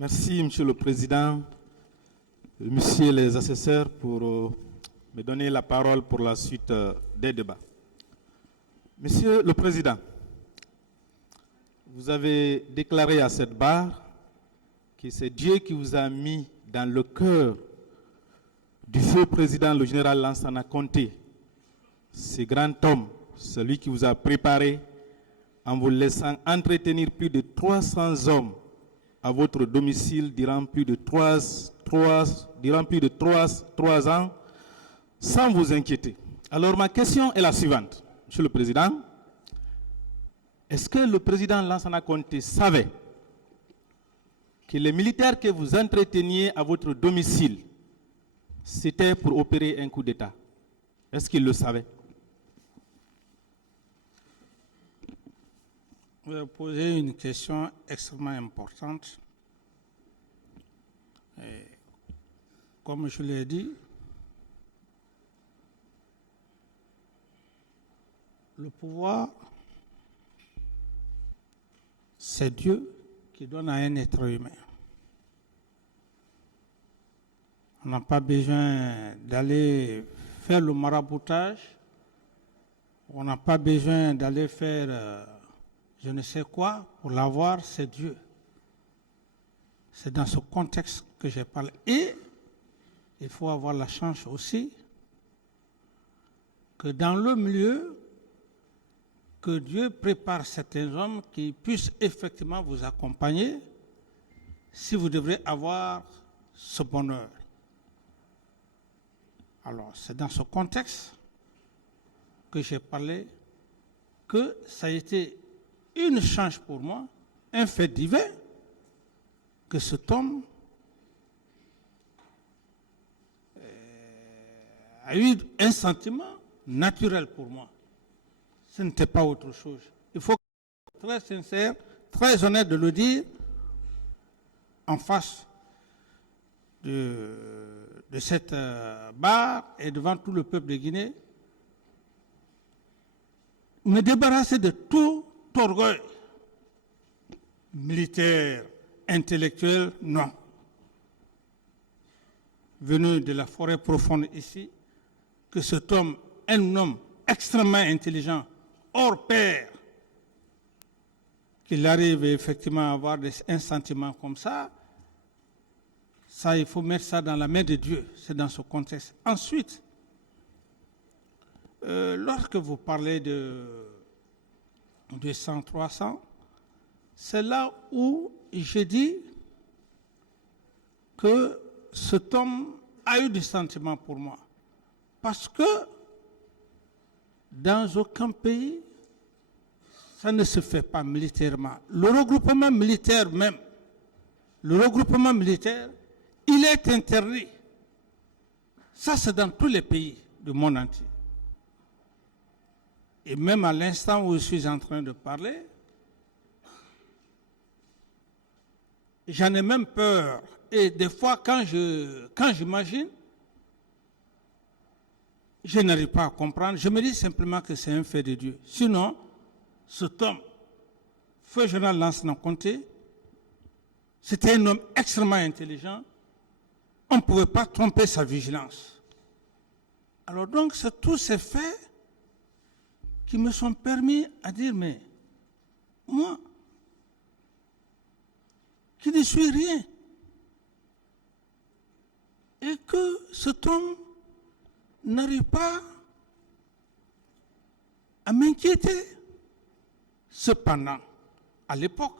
Merci, Monsieur le Président, Messieurs les assesseurs, pour me donner la parole pour la suite des débats. Monsieur le Président, vous avez déclaré à cette barre que c'est Dieu qui vous a mis dans le cœur du feu président, le général Lansana Conté, ce grand homme, celui qui vous a préparé en vous laissant entretenir plus de 300 hommes à votre domicile durant plus de 3 ans, sans vous inquiéter. Alors ma question est la suivante, Monsieur le Président. Est-ce que le président Lansana Conté savait que les militaires que vous entreteniez à votre domicile, c'était pour opérer un coup d'État? Est-ce qu'il le savait? Vous avez posé une question extrêmement importante. Et comme je l'ai dit, le pouvoir, c'est Dieu qui donne à un être humain. On n'a pas besoin d'aller faire le maraboutage, on n'a pas besoin d'aller faire je ne sais quoi pour l'avoir, c'est Dieu. C'est dans ce contexte que j'ai parlé. Et il faut avoir la chance aussi que dans le milieu, que Dieu prépare certains hommes qui puissent effectivement vous accompagner si vous devrez avoir ce bonheur. Alors, c'est dans ce contexte que j'ai parlé que ça a été une chance pour moi, un fait divin, que cet homme a eu un sentiment naturel pour moi. Ce n'était pas autre chose. Il faut être très sincère, très honnête de le dire en face de cette barre et devant tout le peuple de Guinée. Me débarrasser de tout orgueil militaire, intellectuel, non. Venu de la forêt profonde ici, que cet homme, un homme extrêmement intelligent, hors pair, qu'il arrive effectivement à avoir un sentiment comme ça, il faut mettre ça dans la main de Dieu. C'est dans ce contexte. Ensuite, lorsque vous parlez de 200, 300, c'est là où j'ai dit que cet homme a eu du sentiment pour moi. Parce que dans aucun pays, ça ne se fait pas militairement. Le regroupement militaire même, il est interdit. Ça, c'est dans tous les pays du monde entier. Et même à l'instant où je suis en train de parler, j'en ai même peur. Et des fois, quand j'imagine, je n'arrive pas à comprendre. Je me dis simplement que c'est un fait de Dieu. Sinon, cet homme, feu général Lansana Conté, c'était un homme extrêmement intelligent. On ne pouvait pas tromper sa vigilance. Alors donc, c'est tous ces faits qui me sont permis à dire, mais moi, qui ne suis rien, et que cet homme n'arrive pas à m'inquiéter. Cependant, à l'époque,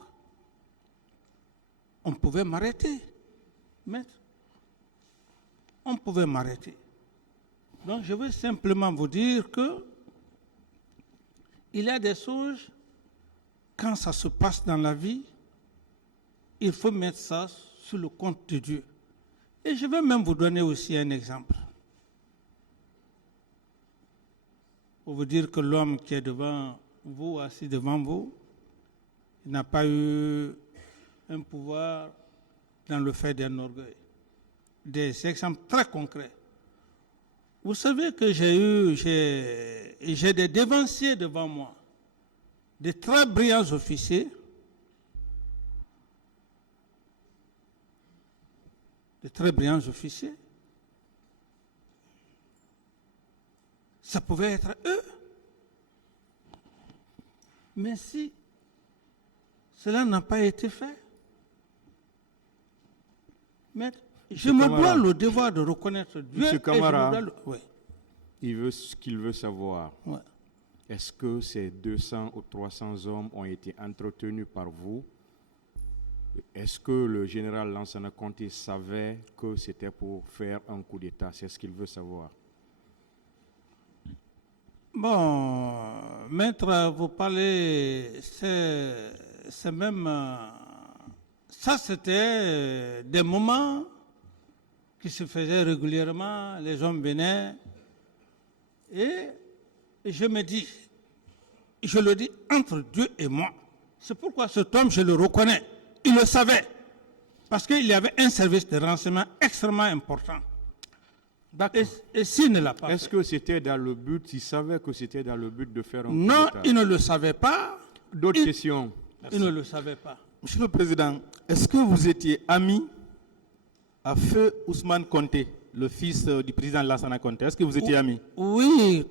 on pouvait m'arrêter, maître. On pouvait m'arrêter. Donc, je veux simplement vous dire que il y a des choses, quand ça se passe dans la vie, il faut mettre ça sur le compte de Dieu. Et je vais même vous donner aussi un exemple. Pour vous dire que l'homme qui est devant vous, assis devant vous, il n'a pas eu un pouvoir dans le fait d'un orgueil. Des exemples très concrets. Vous savez que j'ai des devanciers devant moi, de très brillants officiers, de très brillants officiers. Ça pouvait être eux. Mais si cela n'a pas été fait, maître, je me dois le devoir de reconnaître Dieu. Monsieur Camara, oui. Ce qu'il veut savoir, Ouais. est-ce que ces 200 ou 300 hommes ont été entretenus par vous? Est-ce que le général Lansana Conté savait que c'était pour faire un coup d'État? C'est ce qu'il veut savoir. Bon, maître, vous parlez, c'est même... ça, c'était des moments qui se faisaient régulièrement, les hommes venaient, et je me dis, je le dis entre Dieu et moi, c'est pourquoi cet homme, je le reconnais, il le savait, parce qu'il y avait un service de renseignement extrêmement important. Et s'il ne l'a pas Est-ce fait, que c'était dans le but, il savait que c'était dans le but de faire un coup non, d'État? il ne le savait pas. D'autres questions? Il ne le savait pas. Monsieur le Président, est-ce que vous étiez ami à feu Ousmane Conté, le fils du président Lansana Conté? Est-ce que vous étiez ami? Oui,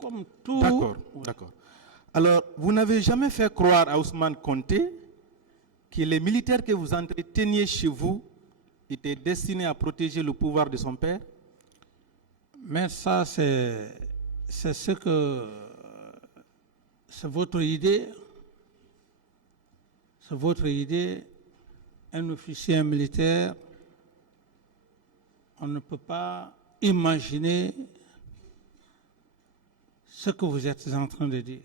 comme tout. D'accord, d'accord. Alors, vous n'avez jamais fait croire à Ousmane Conté que les militaires que vous entreteniez chez vous étaient destinés à protéger le pouvoir de son père? Mais ça, c'est ce que... C'est votre idée. C'est votre idée. Un officier militaire, on ne peut pas imaginer ce que vous êtes en train de dire.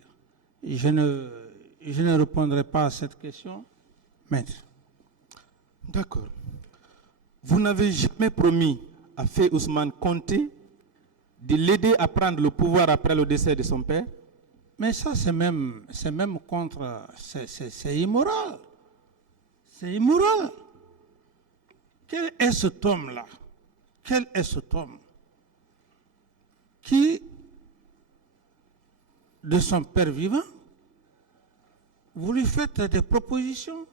Je ne répondrai pas à cette question, maître. D'accord. Vous n'avez jamais promis à Feu Ousmane Conté de l'aider à prendre le pouvoir après le décès de son père? Mais ça, c'est même contre... C'est immoral. C'est immoral. Quel est cet homme-là? Quel est cet homme qui, de son père vivant, vous lui faites des propositions,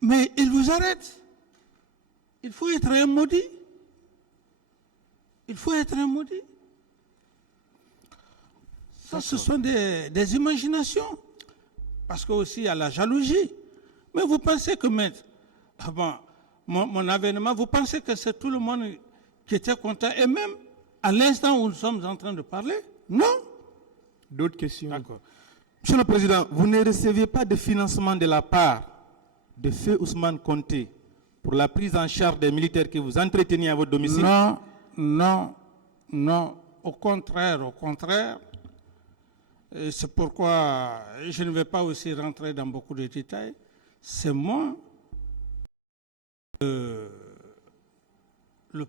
mais il vous arrête. Il faut être un maudit. Il faut être un maudit. Ça, ce sont des imaginations. Parce qu'aussi, il y a la jalousie. Mais vous pensez que, maître, mon avènement, vous pensez que c'est tout le monde qui était content, et même à l'instant où nous sommes en train de parler? Non. D'autres questions? D'accord. Monsieur le Président, vous ne receviez pas de financement de la part de Feu Ousmane Conté pour la prise en charge des militaires que vous entreteniez à votre domicile? Non. Au contraire. Et c'est pourquoi je ne vais pas aussi rentrer dans beaucoup de détails. C'est moi, le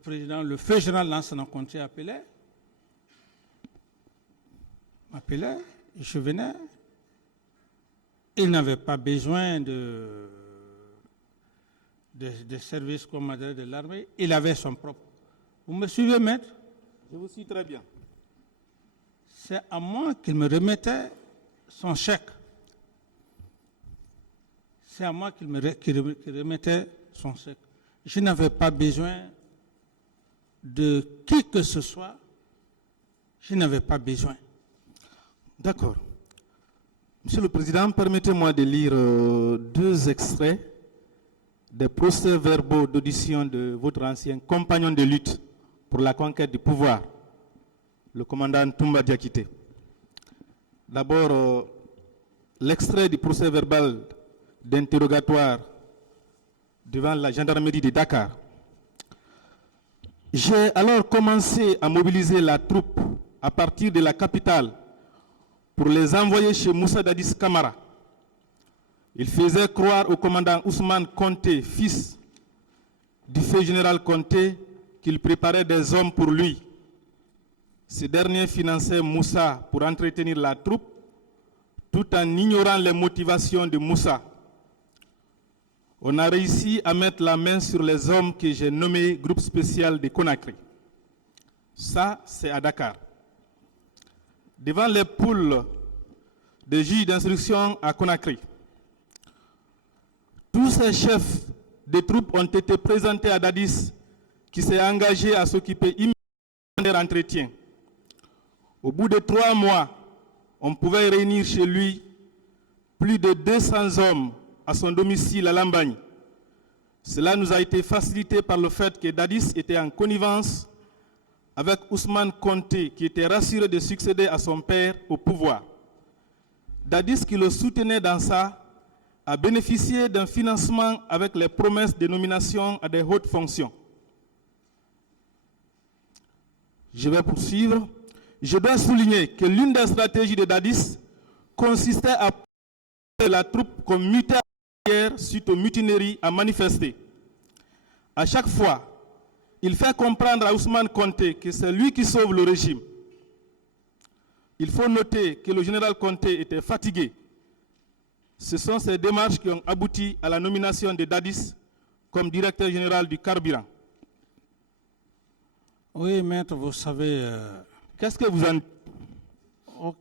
président, le feu général Lansana Conté m'appelait, je venais. Il n'avait pas besoin de services commandés de l'armée, il avait son propre. Vous me suivez, maître? Je vous suis très bien. C'est à moi qu'il me remettait son chèque. C'est à moi qu'il remettait son chèque. Je n'avais pas besoin de qui que ce soit. Je n'avais pas besoin. D'accord. Monsieur le Président, permettez-moi de lire deux extraits des procès-verbaux d'audition de votre ancien compagnon de lutte pour la conquête du pouvoir, le commandant Toumba Diakité. D'abord, l'extrait du procès-verbal d'interrogatoire devant la gendarmerie de Dakar. J'ai alors commencé à mobiliser la troupe à partir de la capitale pour les envoyer chez Moussa Dadis Camara. Il faisait croire au commandant Ousmane Conté, fils du feu général Conté, qu'il préparait des hommes pour lui. Ce dernier finançait Moussa pour entretenir la troupe, tout en ignorant les motivations de Moussa. On a réussi à mettre la main sur les hommes que j'ai nommés groupe spécial de Conakry. Ça, c'est à Dakar. Devant les poules de juges d'instruction à Conakry, tous ces chefs des troupes ont été présentées à Dadis, qui s'est engagé à s'occuper immédiatement de l'entretien. Au bout de 3 mois, on pouvait réunir chez lui plus de 200 hommes à son domicile à Lambagne. Cela nous a été facilité par le fait que Dadis était en connivence avec Ousmane Konté, qui était rassuré de succéder à son père au pouvoir. Dadis, qui le soutenait dans ça, a bénéficié d'un financement avec les promesses de nomination à des hautes fonctions. Je vais poursuivre. Je dois souligner que l'une des stratégies de Dadis consistait à pousser la troupe comme mutée suite aux mutineries à manifester. À chaque fois, il fait comprendre à Ousmane Konté que c'est lui qui sauve le régime. Il faut noter que le général Konté était fatigué. Ce sont ces démarches qui ont abouti à la nomination de Dadis comme directeur général du carburant. Oui, maître, vous savez... Qu'est-ce que vous en... Ok,